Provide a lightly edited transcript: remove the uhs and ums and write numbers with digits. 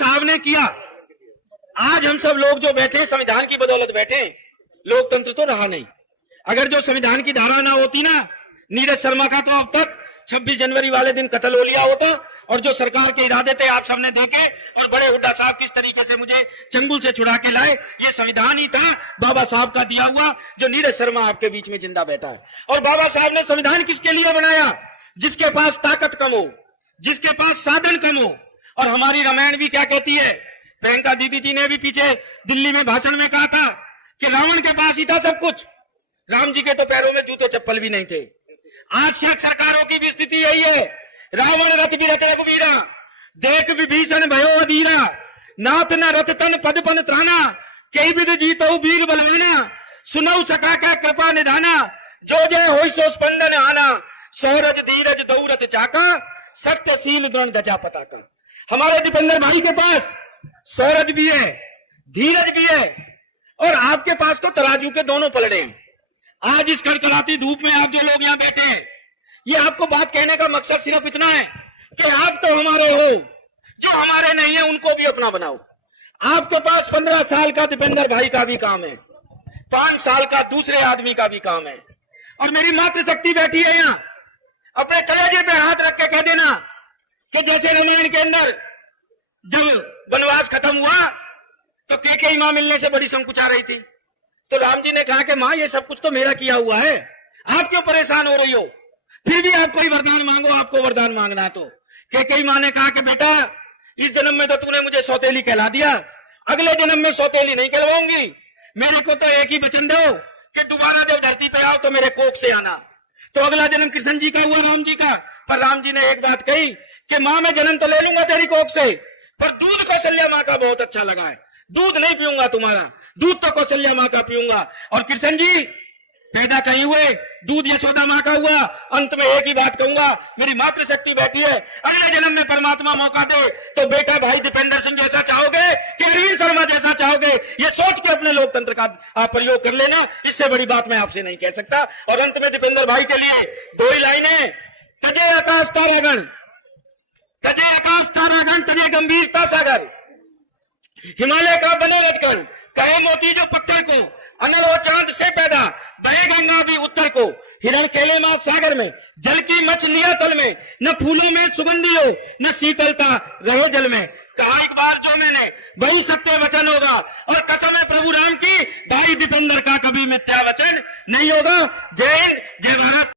साहब ने किया। आज हम सब लोग जो बैठे संविधान की बदौलत बैठे, लोकतंत्र तो रहा नहीं। अगर जो संविधान की धारा ना होती ना, नीरज शर्मा का तो अब तक 26 जनवरी वाले दिन कत्ल हो लिया होता। और जो सरकार के इरादे थे आप सबने देखे, और बड़े हुड्डा साहब किस तरीके से मुझे चंगुल से छुड़ा के लाए। ये संविधान ही था बाबा साहब का दिया हुआ, जो नीरज शर्मा आपके बीच में जिंदा बैठा है। और बाबा साहब ने संविधान किसके लिए बनाया? जिसके पास ताकत कम हो, जिसके पास साधन कम हो। और हमारी रामायण भी क्या कहती है? प्रियंका दीदी जी ने भी पीछे दिल्ली में भाषण में कहा था कि रावण के पास ही था सब कुछ, राम जी के तो पैरों में जूते चप्पल भी नहीं थे। आज शेख सरकारों की भी स्थिति यही है। रावण रथ बिरथ रघुवीरा, देख विभीषण भयो अधीरा, नाथ न रथ तन पद पन त्राना, कई विध जीतो वीर बलवाना, सुनऊ सका का कृपा निधाना, जो जय होई सो स्पंदन आना, सौरज धीरज दौरत चाका, सत्यशील द्रोण गजा पताका। हमारे दीपेंद्र भाई के पास सौरज भी है, धीरज भी है, और आपके पास तो तराजू के दोनों पलड़े हैं। आज इस कड़कड़ाती धूप में आप जो लोग यहाँ बैठे हैं, ये आपको बात कहने का मकसद सिर्फ इतना है कि आप तो हमारे हो, जो हमारे नहीं है उनको भी अपना बनाओ। आपके पास 15 साल का दीपेंद्र भाई का भी काम है, 5 साल का दूसरे आदमी का भी काम है। और मेरी मातृशक्ति बैठी है यहाँ, अपने कलेजे पे हाथ रख के कह देना कि जैसे रामायण के अंदर जब वनवास खत्म हुआ तो केकई मां मिलने से बड़ी संकुचा रही थी, तो राम जी ने कहा कि मां ये सब कुछ तो मेरा किया हुआ है, आप क्यों परेशान हो रही हो? फिर भी आप कोई वरदान मांगो, आपको वरदान मांगना है तो। केकई मां ने कहा कि बेटा इस जन्म में तो तूने मुझे सौतेली कहला दिया, अगले जन्म में सौतेली नहीं कहलवाऊंगी। मेरे को तो एक ही वचन दो कि दोबारा जब धरती पे आओ तो मेरे कोख से आना। तो अगला जन्म कृष्ण जी का हुआ, राम जी का। पर राम जी ने एक बात कही कि मां मैं जन्म तो ले लूंगा तेरी कोख से, पर दूध कौशल्या मां का बहुत अच्छा लगा है, दूध नहीं पीऊंगा तुम्हारा, दूध तो कौशल्या मां का पीऊंगा। और कृष्ण जी पैदा कहीं हुए, दूध यशोदा मां का हुआ। अंत में एक ही बात कहूंगा, मेरी मातृशक्ति बैठी है, अगले जन्म में परमात्मा मौका दे तो बेटा भाई दीपेंद्र सिंह जैसा चाहोगे कि अरविंद शर्मा जैसा चाहोगे, ये सोच के अपने लोकतंत्र का आप प्रयोग कर लेना। इससे बड़ी बात मैं आपसे नहीं कह सकता। और अंत में दीपेंद्र भाई के लिए 2 ही लाइनें। तजे आकाश तारागण, तजे आकाश तारागण, तजे गंभीरता सागर, हिमालय का बने रजकण, कहे मोती जो पत्थर को, अनल हो चांद से पैदा, बहे गंगा भी उत्तर को, हिरण केले मां सागर में, जल की मछलियां तल में, न फूलों में सुगंधी हो, न शीतलता रहे जल में। कहा एक बार जो मैंने, वही सत्य वचन होगा, और कसम है प्रभु राम की, भाई दीपेंद्र का कभी मिथ्या वचन नहीं होगा। जय हिंद, जय भारत।